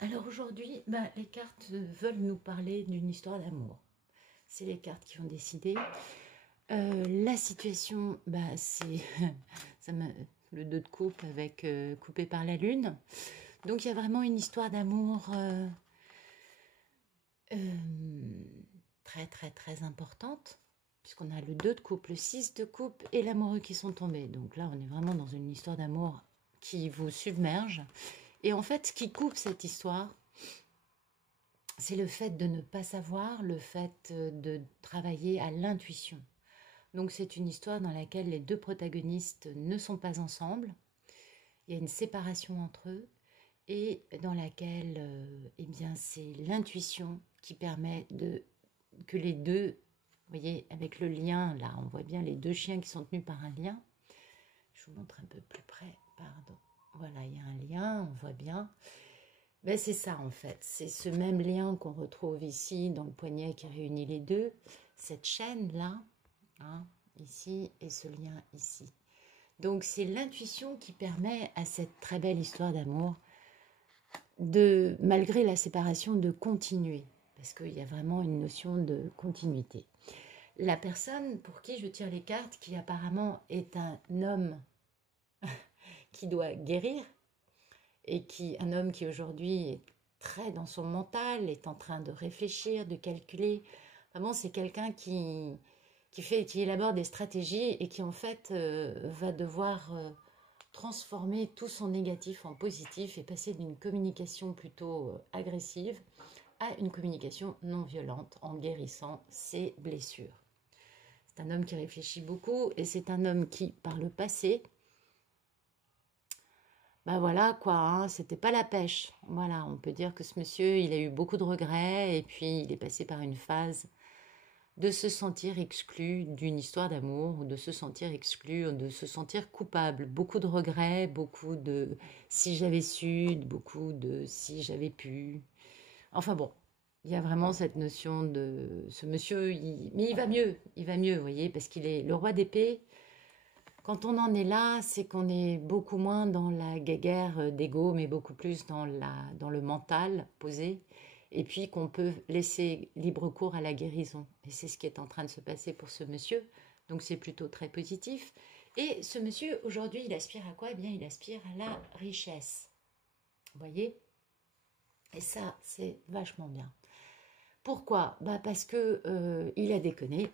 Alors aujourd'hui, les cartes veulent nous parler d'une histoire d'amour. C'est les cartes qui ont décidé. La situation, c'est ça le 2 de coupe avec coupé par la lune. Donc il y a vraiment une histoire d'amour très très très importante, puisqu'on a le 2 de coupe, le 6 de coupe et l'amoureux qui sont tombés. Donc là, on est vraiment dans une histoire d'amour qui vous submerge. Et en fait, ce qui coupe cette histoire, c'est le fait de ne pas savoir, le fait de travailler à l'intuition. Donc c'est une histoire dans laquelle les deux protagonistes ne sont pas ensemble, il y a une séparation entre eux, et dans laquelle eh bien, c'est l'intuition qui permet que les deux, vous voyez, avec le lien, là, on voit bien les deux chiens qui sont tenus par un lien. Je vous montre un peu plus près, pardon. Voilà, il y a un lien, on voit bien. C'est ça en fait, c'est ce même lien qu'on retrouve ici dans le poignet qui réunit les deux, cette chaîne-là, hein, ici, et ce lien ici. Donc c'est l'intuition qui permet à cette très belle histoire d'amour de, malgré la séparation, de continuer, parce qu'il y a vraiment une notion de continuité. La personne pour qui je tire les cartes, qui apparemment est un homme qui doit guérir, et un homme qui aujourd'hui est très dans son mental, est en train de réfléchir, de calculer. Vraiment, c'est quelqu'un qui élabore des stratégies et qui en fait va devoir transformer tout son négatif en positif et passer d'une communication plutôt agressive à une communication non violente en guérissant ses blessures. C'est un homme qui réfléchit beaucoup et c'est un homme qui, par le passé, voilà quoi, hein, c'était pas la pêche. Voilà, on peut dire que ce monsieur, il a eu beaucoup de regrets et puis il est passé par une phase de se sentir exclu d'une histoire d'amour, ou de se sentir exclu, ou de se sentir coupable. Beaucoup de regrets, beaucoup de si j'avais su, beaucoup de si j'avais pu. Enfin bon, il y a vraiment cette notion de ce monsieur, mais il va mieux, vous voyez, parce qu'il est le roi d'épée. Quand on en est là, c'est qu'on est beaucoup moins dans la guéguerre d'ego, mais beaucoup plus dans le mental posé, et puis qu'on peut laisser libre cours à la guérison. Et c'est ce qui est en train de se passer pour ce monsieur, donc c'est plutôt très positif. Et ce monsieur, aujourd'hui, il aspire à quoi? Eh bien, il aspire à la richesse. Vous voyez? Et ça, c'est vachement bien. Pourquoi? Parce que il a déconné.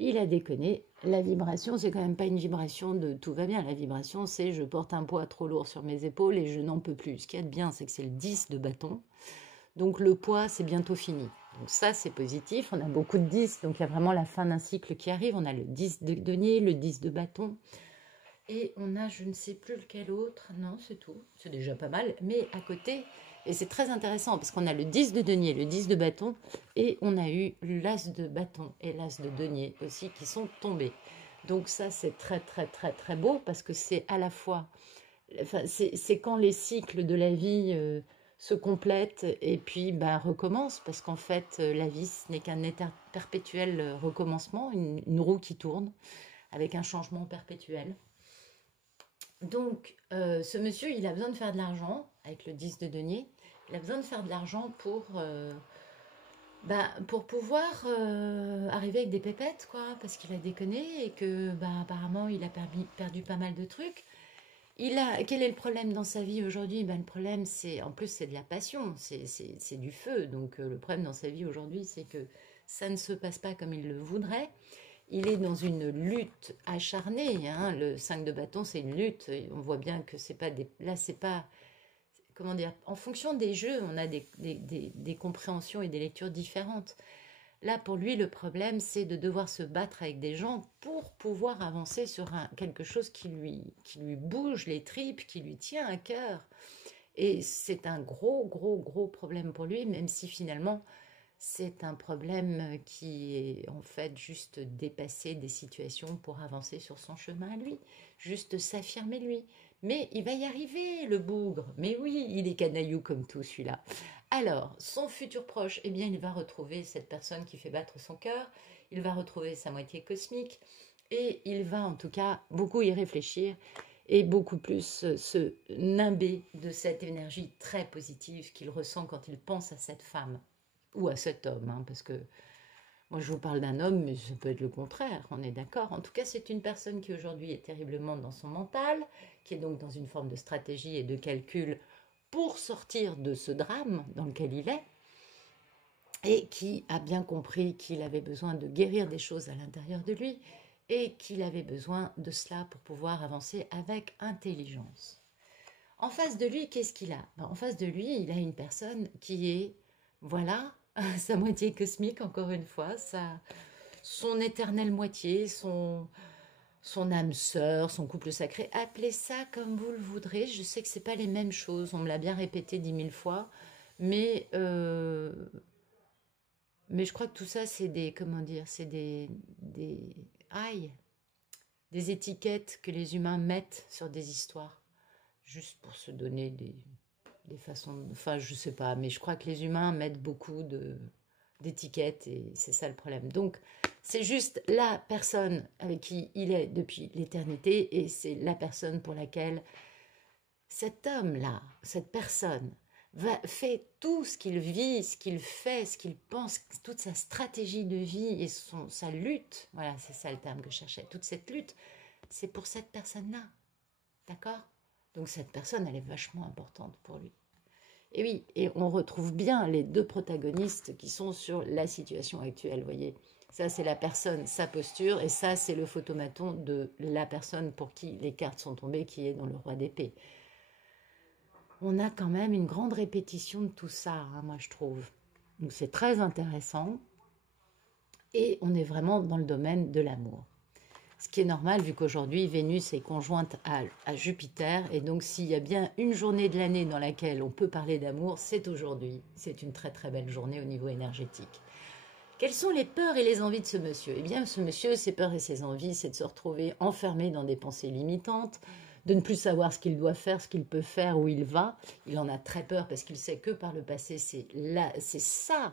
Il a déconné. La vibration, c'est quand même pas une vibration de tout va bien. La vibration, c'est je porte un poids trop lourd sur mes épaules et je n'en peux plus. Ce qu'il y a de bien, c'est que c'est le 10 de bâton. Donc le poids, c'est bientôt fini. Donc ça, c'est positif. On a beaucoup de 10. Donc il y a vraiment la fin d'un cycle qui arrive. On a le 10 de denier, le 10 de bâton. Et on a, je ne sais plus lequel autre. Non, c'est tout. C'est déjà pas mal. Mais à côté, et c'est très intéressant parce qu'on a le 10 de denier, le 10 de bâton, et on a eu l'as de bâton et l'as de denier aussi qui sont tombés. Donc ça, c'est très très très très beau parce que c'est à la fois, enfin, c'est quand les cycles de la vie se complètent et puis recommencent, parce qu'en fait, la vie, ce n'est qu'un perpétuel recommencement, une roue qui tourne avec un changement perpétuel. Donc, ce monsieur, il a besoin de faire de l'argent, avec le 10 de denier, il a besoin de faire de l'argent pour pouvoir arriver avec des pépettes, quoi, parce qu'il a déconné et que, apparemment, il a perdu pas mal de trucs. Quel est le problème dans sa vie aujourd'hui? Le problème, en plus, c'est de la passion, c'est du feu. Donc, le problème dans sa vie aujourd'hui, c'est que ça ne se passe pas comme il le voudrait. Il est dans une lutte acharnée, hein. Le 5 de bâton, c'est une lutte. On voit bien que c'est pas des... Là, c'est pas... Comment dire? En fonction des jeux, on a des compréhensions et des lectures différentes. Là, pour lui, le problème, c'est de devoir se battre avec des gens pour pouvoir avancer sur quelque chose qui lui bouge les tripes, qui lui tient à cœur. Et c'est un gros, gros, gros problème pour lui, même si finalement, c'est un problème qui est en fait juste dépasser des situations pour avancer sur son chemin à lui, juste s'affirmer lui. Mais il va y arriver, le bougre. Mais oui, il est canaillou comme tout celui-là. Alors, son futur proche, eh bien, il va retrouver cette personne qui fait battre son cœur, il va retrouver sa moitié cosmique, et il va en tout cas beaucoup y réfléchir. et beaucoup plus se nimber de cette énergie très positive qu'il ressent quand il pense à cette femme ou à cet homme, hein, parce que moi je vous parle d'un homme, mais ça peut être le contraire, on est d'accord. En tout cas, c'est une personne qui aujourd'hui est terriblement dans son mental, qui est donc dans une forme de stratégie et de calcul pour sortir de ce drame dans lequel il est, et qui a bien compris qu'il avait besoin de guérir des choses à l'intérieur de lui, et qu'il avait besoin de cela pour pouvoir avancer avec intelligence. En face de lui, qu'est-ce qu'il a? En face de lui, il a une personne qui est, voilà, sa moitié cosmique, encore une fois, son éternelle moitié, son âme sœur, son couple sacré. Appelez ça comme vous le voudrez. Je sais que ce n'est pas les mêmes choses, on me l'a bien répété 10 000 fois, mais, mais je crois que tout ça, c'est des, comment dire, c'est aïe, des étiquettes que les humains mettent sur des histoires, juste pour se donner des façons, enfin je sais pas, mais je crois que les humains mettent beaucoup d'étiquettes et c'est ça le problème. Donc c'est juste la personne avec qui il est depuis l'éternité et c'est la personne pour laquelle cet homme-là, cette personne, fait tout ce qu'il vit, ce qu'il fait, ce qu'il pense, toute sa stratégie de vie et sa lutte, voilà, c'est ça le terme que je cherchais, toute cette lutte, c'est pour cette personne-là, d'accord? Donc cette personne, elle est vachement importante pour lui. Et oui, et on retrouve bien les deux protagonistes qui sont sur la situation actuelle, vous voyez. Ça, c'est la personne, sa posture, et ça, c'est le photomaton de la personne pour qui les cartes sont tombées, qui est dans le roi d'épée. On a quand même une grande répétition de tout ça, hein, moi je trouve. Donc c'est très intéressant, et on est vraiment dans le domaine de l'amour. Ce qui est normal vu qu'aujourd'hui Vénus est conjointe à Jupiter et donc s'il y a bien une journée de l'année dans laquelle on peut parler d'amour, c'est aujourd'hui. C'est une très très belle journée au niveau énergétique. Quelles sont les peurs et les envies de ce monsieur? Eh bien ce monsieur, ses peurs et ses envies, c'est de se retrouver enfermé dans des pensées limitantes, de ne plus savoir ce qu'il doit faire, ce qu'il peut faire, où il va. Il en a très peur parce qu'il sait que par le passé, c'est ça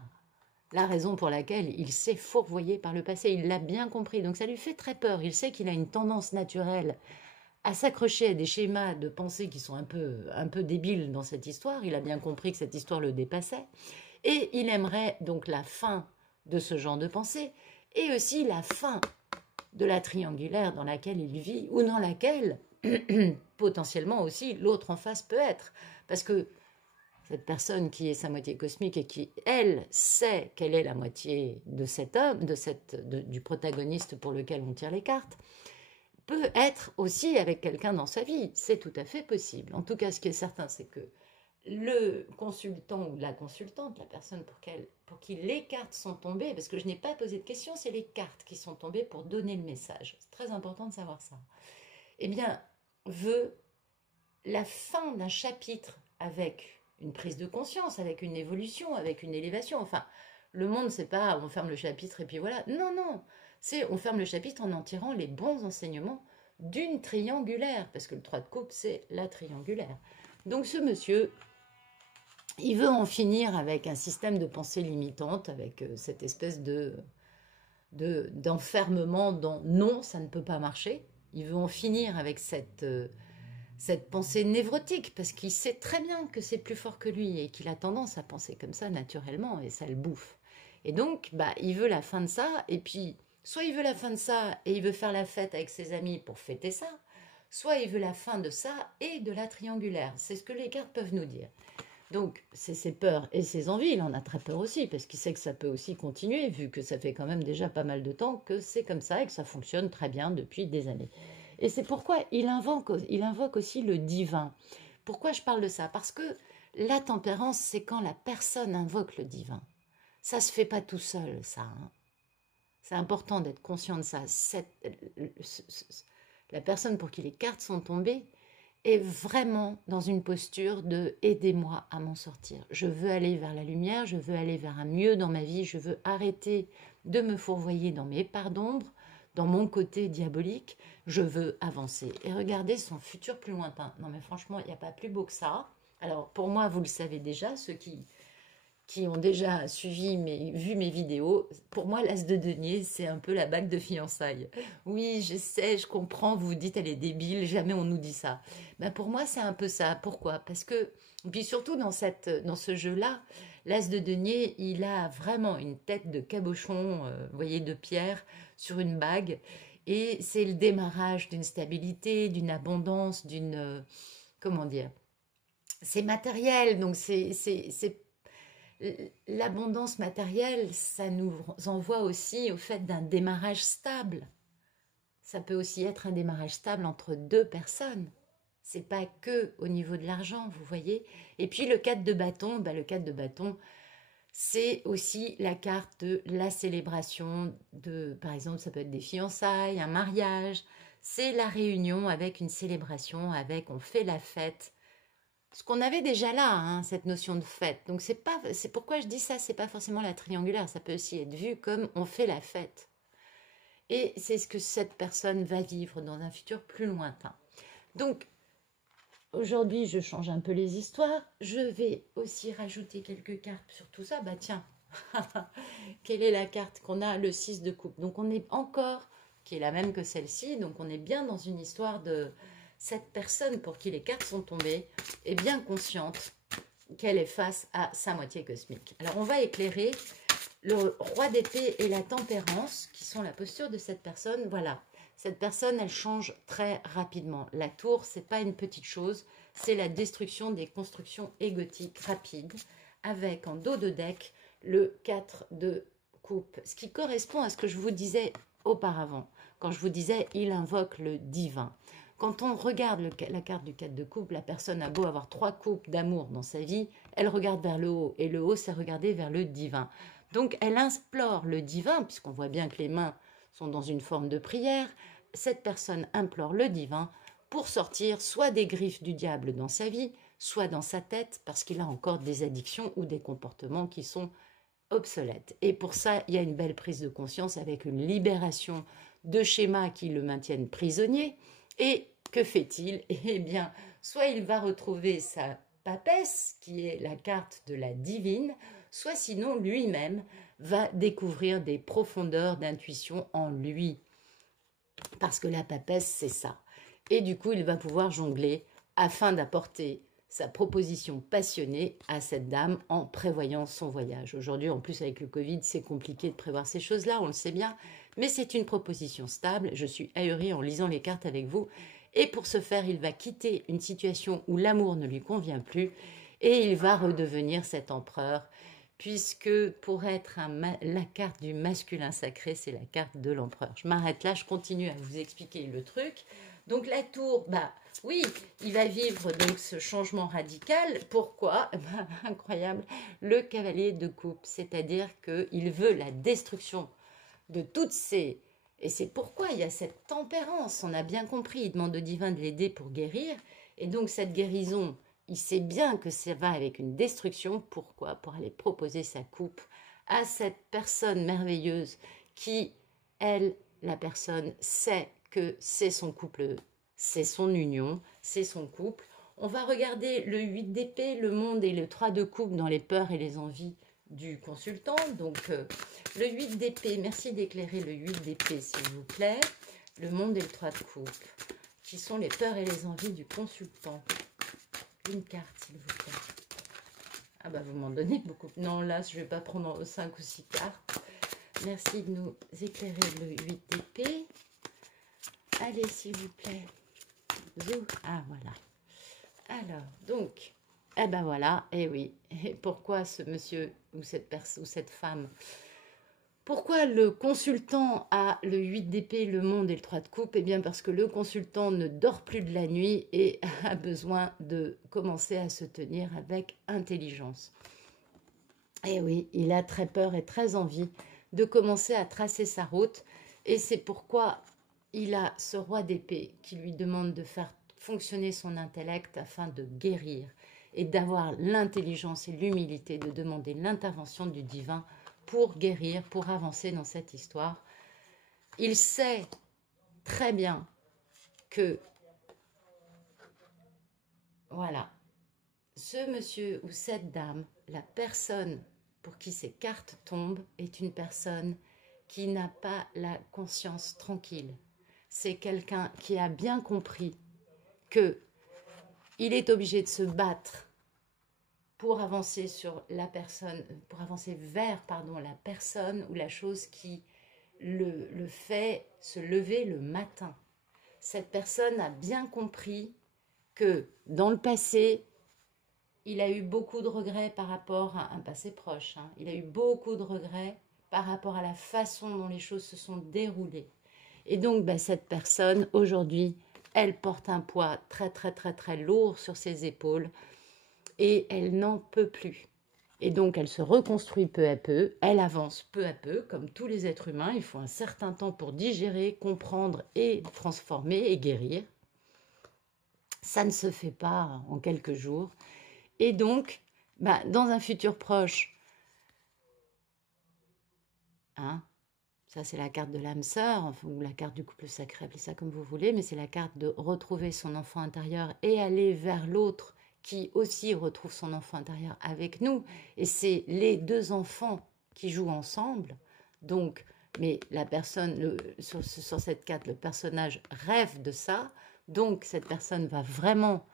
la raison pour laquelle il s'est fourvoyé par le passé, il l'a bien compris, donc ça lui fait très peur. Il sait qu'il a une tendance naturelle à s'accrocher à des schémas de pensée qui sont un peu débiles dans cette histoire. Il a bien compris que cette histoire le dépassait. Et il aimerait donc la fin de ce genre de pensée et aussi la fin de la triangulaire dans laquelle il vit ou dans laquelle potentiellement aussi l'autre en face peut être. Parce que cette personne qui est sa moitié cosmique et qui, elle, sait quelle est la moitié de cet homme, du protagoniste pour lequel on tire les cartes, peut être aussi avec quelqu'un dans sa vie. C'est tout à fait possible. En tout cas, ce qui est certain, c'est que le consultant ou la consultante, la personne pour qui les cartes sont tombées, parce que je n'ai pas posé de question, c'est les cartes qui sont tombées pour donner le message. C'est très important de savoir ça. Eh bien, veut la fin d'un chapitre avec une prise de conscience, avec une évolution, avec une élévation. Enfin, le monde, c'est pas on ferme le chapitre et puis voilà. Non, non. C'est on ferme le chapitre en tirant les bons enseignements d'une triangulaire, parce que le 3 de coupe, c'est la triangulaire. Donc ce monsieur, il veut en finir avec un système de pensée limitante, avec cette espèce d'enfermement dans non, ça ne peut pas marcher. Il veut en finir avec cette pensée névrotique, parce qu'il sait très bien que c'est plus fort que lui et qu'il a tendance à penser comme ça naturellement et ça le bouffe. Et donc, il veut la fin de ça, et puis, soit il veut la fin de ça et il veut faire la fête avec ses amis pour fêter ça, soit il veut la fin de ça et de la triangulaire. C'est ce que les cartes peuvent nous dire. Donc, c'est ses peurs et ses envies, il en a très peur aussi, parce qu'il sait que ça peut aussi continuer, vu que ça fait quand même déjà pas mal de temps que c'est comme ça et que ça fonctionne très bien depuis des années. Et c'est pourquoi il invoque aussi le divin. Pourquoi je parle de ça? Parce que la tempérance, c'est quand la personne invoque le divin. Ça se fait pas tout seul, ça. Hein. C'est important d'être conscient de ça. La personne pour qui les cartes sont tombées est vraiment dans une posture de « aidez-moi à m'en sortir ». Je veux aller vers la lumière, je veux aller vers un mieux dans ma vie, je veux arrêter de me fourvoyer dans mes parts d'ombre, dans mon côté diabolique, je veux avancer et regarder son futur plus lointain. Non mais franchement, il n'y a pas plus beau que ça. Alors pour moi, vous le savez déjà, ceux qui qui ont déjà vu mes vidéos, pour moi, l'as de denier, c'est un peu la bague de fiançailles. Oui, je sais, je comprends, vous vous dites, elle est débile, jamais on nous dit ça. Ben pour moi, c'est un peu ça. Pourquoi? Parce que, puis surtout dans ce jeu-là, l'as de denier, il a vraiment une tête de cabochon, vous voyez, de pierre sur une bague. Et c'est le démarrage d'une stabilité, d'une abondance, comment dire, c'est matériel, donc l'abondance matérielle, ça nous envoie aussi au fait d'un démarrage stable. Ça peut aussi être un démarrage stable entre deux personnes. C'est pas que au niveau de l'argent, vous voyez. Et puis le 4 de bâton, bah, le 4 de bâton, c'est aussi la carte de la célébration de, par exemple, ça peut être des fiançailles, un mariage. C'est la réunion avec une célébration, avec on fait la fête. Ce qu'on avait déjà là, hein, cette notion de fête. Donc c'est pourquoi je dis ça, c'est pas forcément la triangulaire, ça peut aussi être vu comme on fait la fête. Et c'est ce que cette personne va vivre dans un futur plus lointain. Donc aujourd'hui, je change un peu les histoires. Je vais aussi rajouter quelques cartes sur tout ça. Bah tiens, quelle est la carte qu'on a? Le 6 de coupe. Donc on est encore, qui est la même que celle-ci, donc on est bien dans une histoire de cette personne pour qui les cartes sont tombées est bien consciente qu'elle est face à sa moitié cosmique. Alors on va éclairer le roi d'épée et la tempérance, qui sont la posture de cette personne. Voilà, cette personne, elle change très rapidement. La tour, c'est pas une petite chose, c'est la destruction des constructions égotiques rapides, avec en dos de deck le 4 de coupe, ce qui correspond à ce que je vous disais auparavant, quand je vous disais il invoque le divin. Quand on regarde la carte du 4 de coupe, la personne a beau avoir 3 coupes d'amour dans sa vie, elle regarde vers le haut, et le haut, c'est regarder vers le divin. Donc, elle implore le divin, puisqu'on voit bien que les mains sont dans une forme de prière. Cette personne implore le divin pour sortir soit des griffes du diable dans sa vie, soit dans sa tête, parce qu'il a encore des addictions ou des comportements qui sont obsolètes. Et pour ça, il y a une belle prise de conscience avec une libération de schémas qui le maintiennent prisonnier. Et que fait-il? Eh bien, soit il va retrouver sa papesse, qui est la carte de la divine, soit sinon lui-même va découvrir des profondeurs d'intuition en lui. Parce que la papesse, c'est ça. Et du coup, il va pouvoir jongler afin d'apporter sa proposition passionnée à cette dame en prévoyant son voyage. Aujourd'hui, en plus avec le Covid, c'est compliqué de prévoir ces choses-là, on le sait bien, mais c'est une proposition stable. Je suis ahurie en lisant les cartes avec vous. Et pour ce faire, il va quitter une situation où l'amour ne lui convient plus et il va redevenir cet empereur, puisque pour être la carte du masculin sacré, c'est la carte de l'empereur. Je m'arrête là, je continue à vous expliquer le truc. Donc la tour, bah oui, il va vivre donc ce changement radical. Pourquoi? Bah, incroyable, le cavalier de coupe, c'est-à-dire qu'il veut la destruction de toutes ces... Et c'est pourquoi il y a cette tempérance, on a bien compris, il demande au divin de l'aider pour guérir. Et donc cette guérison, il sait bien que ça va avec une destruction. Pourquoi? Pour aller proposer sa coupe à cette personne merveilleuse qui, elle, la personne, sait que c'est son couple, c'est son union, c'est son couple. On va regarder le 8 d'épée, le monde et le 3 de coupe dans les peurs et les envies du consultant. Donc le 8 d'épée, merci d'éclairer le 8 d'épée s'il vous plaît. Le monde et le 3 de coupe, qui sont les peurs et les envies du consultant. Une carte s'il vous plaît. Ah bah vous m'en donnez beaucoup. Non là je vais pas prendre 5 ou 6 cartes. Merci de nous éclairer le 8 d'épée. Allez s'il vous plaît. Zou. Ah voilà. Alors donc, eh ben voilà, et oui. Et pourquoi ce monsieur ou cette personne ou cette femme? Pourquoi le consultant a le 8 d'épée, le monde et le 3 de coupe? Eh bien parce que le consultant ne dort plus de la nuit et a besoin de commencer à se tenir avec intelligence. Et oui, il a très peur et très envie de commencer à tracer sa route. Et c'est pourquoi il a ce roi d'épée qui lui demande de faire fonctionner son intellect afin de guérir et d'avoir l'intelligence et l'humilité de demander l'intervention du divin pour guérir, pour avancer dans cette histoire. Il sait très bien que, voilà, ce monsieur ou cette dame, la personne pour qui ces cartes tombent, est une personne qui n'a pas la conscience tranquille. C'est quelqu'un qui a bien compris que il est obligé de se battre pour avancer sur la personne, pour avancer vers, pardon, la personne ou la chose qui le fait se lever le matin. Cette personne a bien compris que dans le passé, il a eu beaucoup de regrets par rapport à un passé proche. Hein. Il a eu beaucoup de regrets par rapport à la façon dont les choses se sont déroulées. Et donc, cette personne, aujourd'hui, elle porte un poids très, très, très, très lourd sur ses épaules et elle n'en peut plus. Et donc, elle se reconstruit peu à peu, elle avance peu à peu, comme tous les êtres humains. Il faut un certain temps pour digérer, comprendre et transformer et guérir. Ça ne se fait pas en quelques jours. Et donc, dans un futur proche, hein, ça c'est la carte de l'âme sœur, ou la carte du couple sacré, appelez ça comme vous voulez, mais c'est la carte de retrouver son enfant intérieur et aller vers l'autre qui aussi retrouve son enfant intérieur avec nous. Et c'est les deux enfants qui jouent ensemble. Donc, mais la personne, sur cette carte, le personnage rêve de ça. Donc, cette personne va vraiment,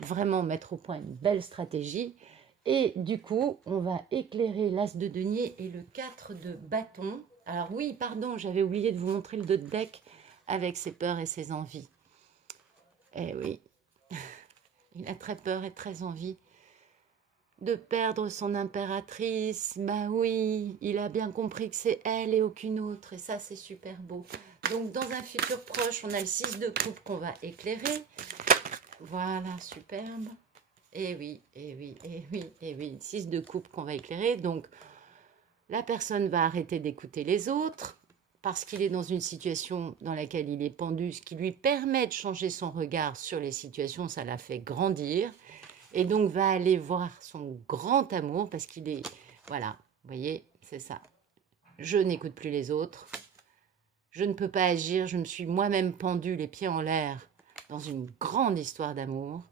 vraiment mettre au point une belle stratégie. Et du coup, on va éclairer l'as de denier et le 4 de bâton. Alors oui, pardon, j'avais oublié de vous montrer le dos de deck avec ses peurs et ses envies. Eh oui, il a très peur et très envie de perdre son impératrice. Bah oui, il a bien compris que c'est elle et aucune autre. Et ça, c'est super beau. Donc, dans un futur proche, on a le 6 de coupe qu'on va éclairer. Voilà, superbe. Et oui, et oui, et oui, et oui. 6 de coupe qu'on va éclairer. Donc, la personne va arrêter d'écouter les autres parce qu'il est dans une situation dans laquelle il est pendu, ce qui lui permet de changer son regard sur les situations, ça l'a fait grandir. Et donc, va aller voir son grand amour parce qu'il est... Voilà, vous voyez, c'est ça. Je n'écoute plus les autres. Je ne peux pas agir. Je me suis moi-même pendu les pieds en l'air dans une grande histoire d'amour.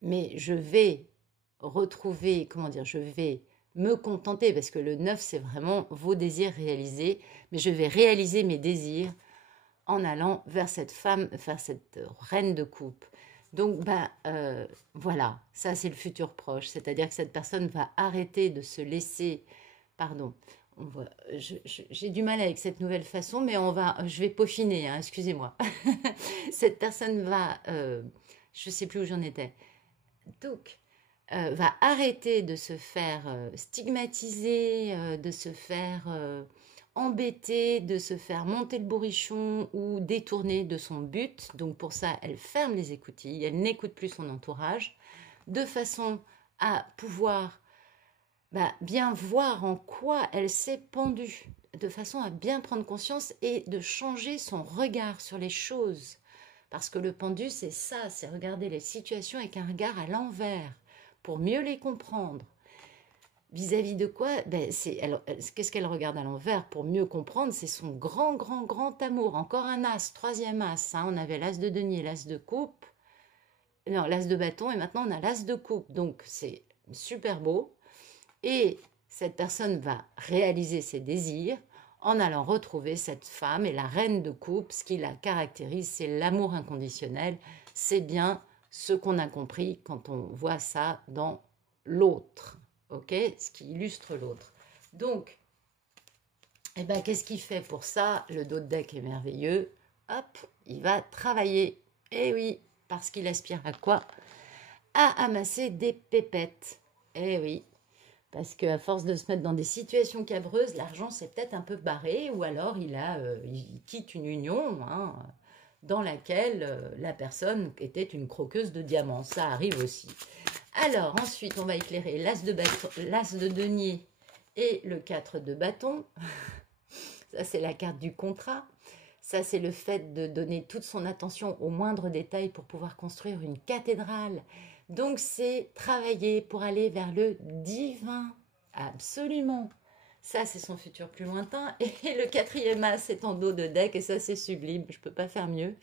Mais je vais retrouver, comment dire, je vais me contenter, parce que le 9, c'est vraiment vos désirs réalisés, mais je vais réaliser mes désirs en allant vers cette femme, vers cette reine de coupe. Donc, voilà, ça c'est le futur proche, c'est-à-dire que cette personne va arrêter de se laisser, pardon, j'ai du mal avec cette nouvelle façon, mais je vais peaufiner, hein, excusez-moi. Cette personne va, je ne sais plus où j'en étais, donc, va arrêter de se faire stigmatiser, de se faire embêter, de se faire monter le bourrichon ou détourner de son but. Donc pour ça, elle ferme les écoutilles, elle n'écoute plus son entourage, de façon à pouvoir bien voir en quoi elle s'est pendue, de façon à bien prendre conscience et de changer son regard sur les choses. Parce que le pendu, c'est ça, c'est regarder les situations avec un regard à l'envers, pour mieux les comprendre. Vis-à-vis de quoi? Qu'est-ce qu'elle regarde à l'envers pour mieux comprendre? C'est son grand, grand, grand amour. Encore un as, troisième as. Hein. On avait l'as de denier, l'as de coupe, non, l'as de bâton, et maintenant on a l'as de coupe. Donc c'est super beau. Et cette personne va réaliser ses désirs en allant retrouver cette femme et la reine de coupe. Ce qui la caractérise, c'est l'amour inconditionnel. C'est bien ce qu'on a compris quand on voit ça dans l'autre, ok, ce qui illustre l'autre. Donc, qu'est-ce qu'il fait pour ça? Le dos de deck est merveilleux. Hop, il va travailler. Eh oui, parce qu'il aspire à quoi? À amasser des pépettes. Eh oui, parce qu'à force de se mettre dans des situations cabreuses, l'argent s'est peut-être un peu barré, ou alors il quitte une union dans laquelle la personne était une croqueuse de diamants. Ça arrive aussi. Alors, ensuite, on va éclairer l'as de denier et le 4 de bâton. Ça, c'est la carte du contrat. Ça, c'est le fait de donner toute son attention aux moindres détails pour pouvoir construire une cathédrale. Donc, c'est travailler pour aller vers le divin. Absolument. Ça, c'est son futur plus lointain. Et le 4e as est en dos de deck, et ça, c'est sublime. Je ne peux pas faire mieux.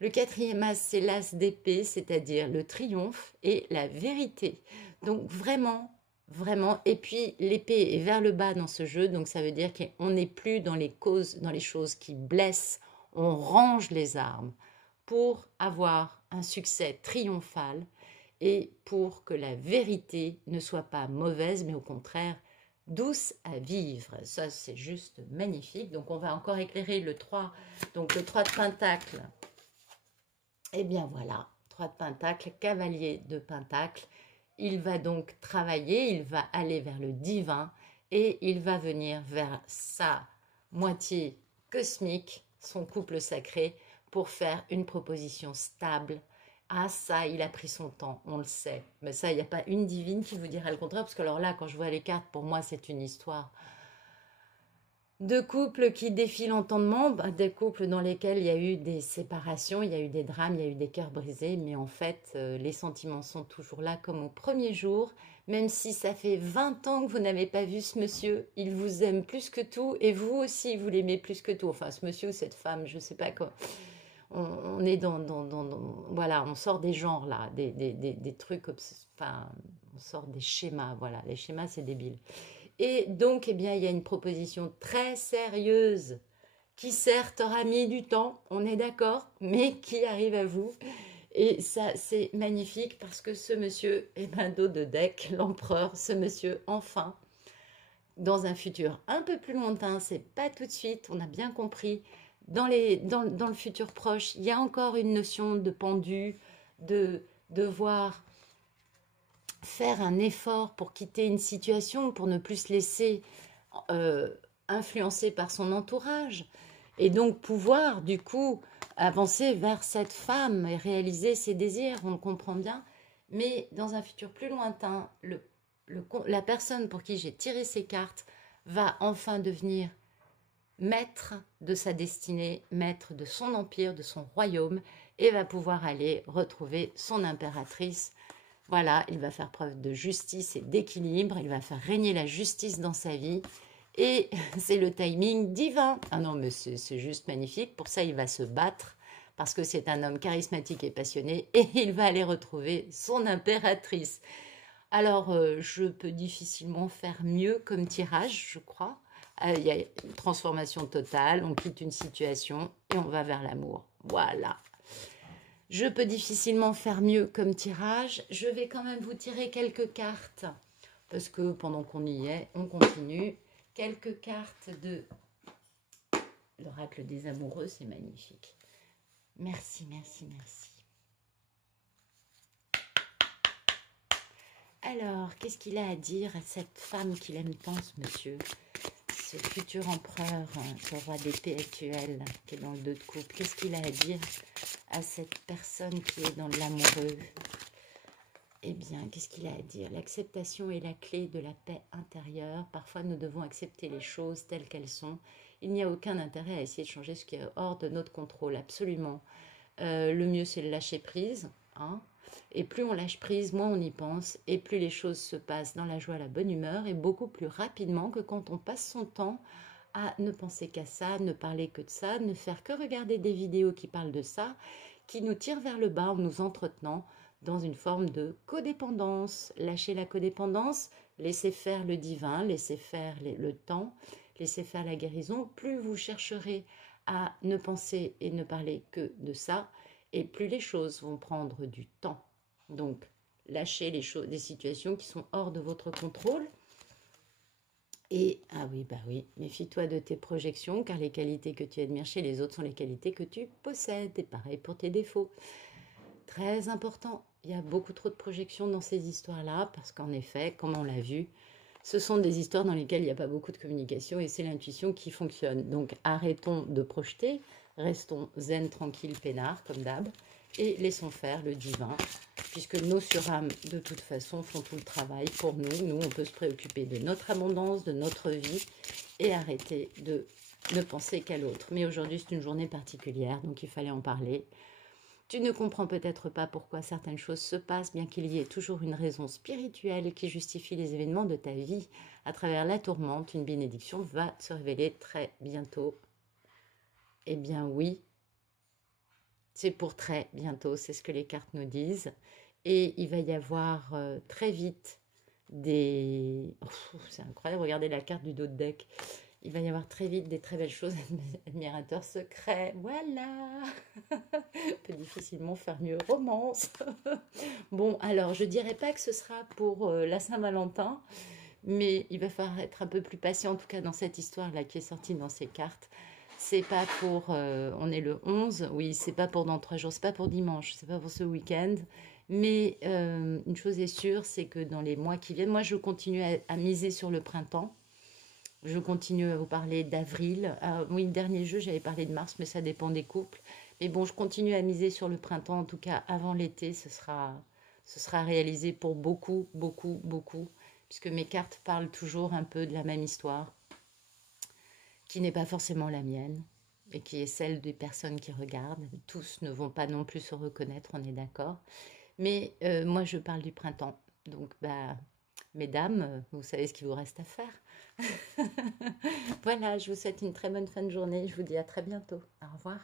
Le quatrième as, c'est l'as d'épée, c'est-à-dire le triomphe et la vérité. Donc vraiment, vraiment. Et puis l'épée est vers le bas dans ce jeu, donc ça veut dire qu'on n'est plus dans les causes, dans les choses qui blessent. On range les armes pour avoir un succès triomphal et pour que la vérité ne soit pas mauvaise, mais au contraire douce à vivre. Ça, c'est juste magnifique. Donc, on va encore éclairer le 3. Donc, le 3 de Pentacle. Et bien voilà, 3 de Pentacle, cavalier de Pentacle. Il va donc travailler, il va aller vers le divin et il va venir vers sa moitié cosmique, son couple sacré, pour faire une proposition stable. Ah ça, il a pris son temps, on le sait. Mais ça, il n'y a pas une divine qui vous dira le contraire, parce que alors là, quand je vois les cartes, pour moi, c'est une histoire de couples qui défient l'entendement, des couples dans lesquels il y a eu des séparations, il y a eu des drames, il y a eu des cœurs brisés, mais en fait, les sentiments sont toujours là comme au premier jour. Même si ça fait 20 ans que vous n'avez pas vu ce monsieur, il vous aime plus que tout, et vous aussi, vous l'aimez plus que tout. Enfin, ce monsieur ou cette femme, je ne sais pas quoi. On est voilà, on sort des genres là, des trucs, enfin, on sort des schémas, voilà. Les schémas, c'est débile. Et donc, eh bien, il y a une proposition très sérieuse qui certes aura mis du temps, on est d'accord, mais qui arrive à vous. Et ça, c'est magnifique parce que ce monsieur, eh ben, dos de deck, l'empereur, ce monsieur, enfin, dans un futur un peu plus lointain, c'est pas tout de suite, on a bien compris, dans le futur proche, il y a encore une notion de pendu, de devoir faire un effort pour quitter une situation, pour ne plus se laisser euh, influencer par son entourage, et donc pouvoir du coup avancer vers cette femme et réaliser ses désirs, on le comprend bien, mais dans un futur plus lointain, la personne pour qui j'ai tiré ces cartes va enfin devenir maître de sa destinée, maître de son empire, de son royaume, et va pouvoir aller retrouver son impératrice. Voilà, il va faire preuve de justice et d'équilibre, il va faire régner la justice dans sa vie, et c'est le timing divin. Ah non, mais c'est juste magnifique, pour ça il va se battre, parce que c'est un homme charismatique et passionné, et il va aller retrouver son impératrice. Alors, je peux difficilement faire mieux comme tirage, je crois. Il y a une transformation totale, on quitte une situation et on va vers l'amour. Voilà. Je peux difficilement faire mieux comme tirage. Je vais quand même vous tirer quelques cartes, parce que pendant qu'on y est, on continue. Quelques cartes de l'oracle des amoureux, c'est magnifique. Merci, merci, merci. Alors, qu'est-ce qu'il a à dire à cette femme qu'il aime tant, ce monsieur, ce futur empereur, ce roi d'épée actuel, qui est dans le 2 de coupe? Qu'est-ce qu'il a à dire à cette personne qui est dans l'amoureux? Eh bien, qu'est-ce qu'il a à dire? L'acceptation est la clé de la paix intérieure. Parfois, nous devons accepter les choses telles qu'elles sont. Il n'y a aucun intérêt à essayer de changer ce qui est hors de notre contrôle, absolument. Le mieux, c'est le lâcher prise, hein. Et plus on lâche prise, moins on y pense, et plus les choses se passent dans la joie, la bonne humeur, et beaucoup plus rapidement que quand on passe son temps à ne penser qu'à ça, ne parler que de ça, ne faire que regarder des vidéos qui parlent de ça, qui nous tirent vers le bas en nous entretenant dans une forme de codépendance. Lâcher la codépendance, laisser faire le divin, laisser faire le temps, laisser faire la guérison. Plus vous chercherez à ne penser et ne parler que de ça, et plus les choses vont prendre du temps. Donc, lâchez des situations qui sont hors de votre contrôle. Et, ah oui, bah oui, méfie-toi de tes projections, car les qualités que tu admires chez les autres sont les qualités que tu possèdes. Et pareil pour tes défauts. Très important, il y a beaucoup trop de projections dans ces histoires-là, parce qu'en effet, comme on l'a vu, ce sont des histoires dans lesquelles il n'y a pas beaucoup de communication et c'est l'intuition qui fonctionne. Donc arrêtons de projeter, restons zen, tranquilles, peinards, comme d'hab, et laissons faire le divin, puisque nos surâmes, de toute façon, font tout le travail pour nous. Nous, on peut se préoccuper de notre abondance, de notre vie, et arrêter de ne penser qu'à l'autre. Mais aujourd'hui, c'est une journée particulière, donc il fallait en parler. Tu ne comprends peut-être pas pourquoi certaines choses se passent, bien qu'il y ait toujours une raison spirituelle qui justifie les événements de ta vie. À travers la tourmente, une bénédiction va se révéler très bientôt. Eh bien oui, C'est pour très bientôt, c'est ce que les cartes nous disent. Et il va y avoir très vite des... Oh, c'est incroyable, regardez la carte du dos de deck. Il va y avoir très vite des très belles choses, admirateurs secrets, voilà. On peut difficilement faire mieux, romance. Bon, alors je dirais pas que ce sera pour la Saint-Valentin, mais il va falloir être un peu plus patient, en tout cas dans cette histoire-là qui est sortie dans ces cartes. C'est pas pour, on est le 11, oui, c'est pas pour dans 3 jours, c'est pas pour dimanche, c'est pas pour ce week-end. Mais une chose est sûre, c'est que dans les mois qui viennent, moi je continue à miser sur le printemps. Je continue à vous parler d'avril. Ah, oui, le dernier jeu, j'avais parlé de mars, mais ça dépend des couples. Mais bon, je continue à miser sur le printemps. En tout cas, avant l'été, ce sera réalisé pour beaucoup, beaucoup, beaucoup. Puisque mes cartes parlent toujours un peu de la même histoire, qui n'est pas forcément la mienne, et qui est celle des personnes qui regardent. Tous ne vont pas non plus se reconnaître, on est d'accord. Mais moi, je parle du printemps. Donc, bah, mesdames, vous savez ce qu'il vous reste à faire. Voilà, je vous souhaite une très bonne fin de journée. Je vous dis à très bientôt. Au revoir.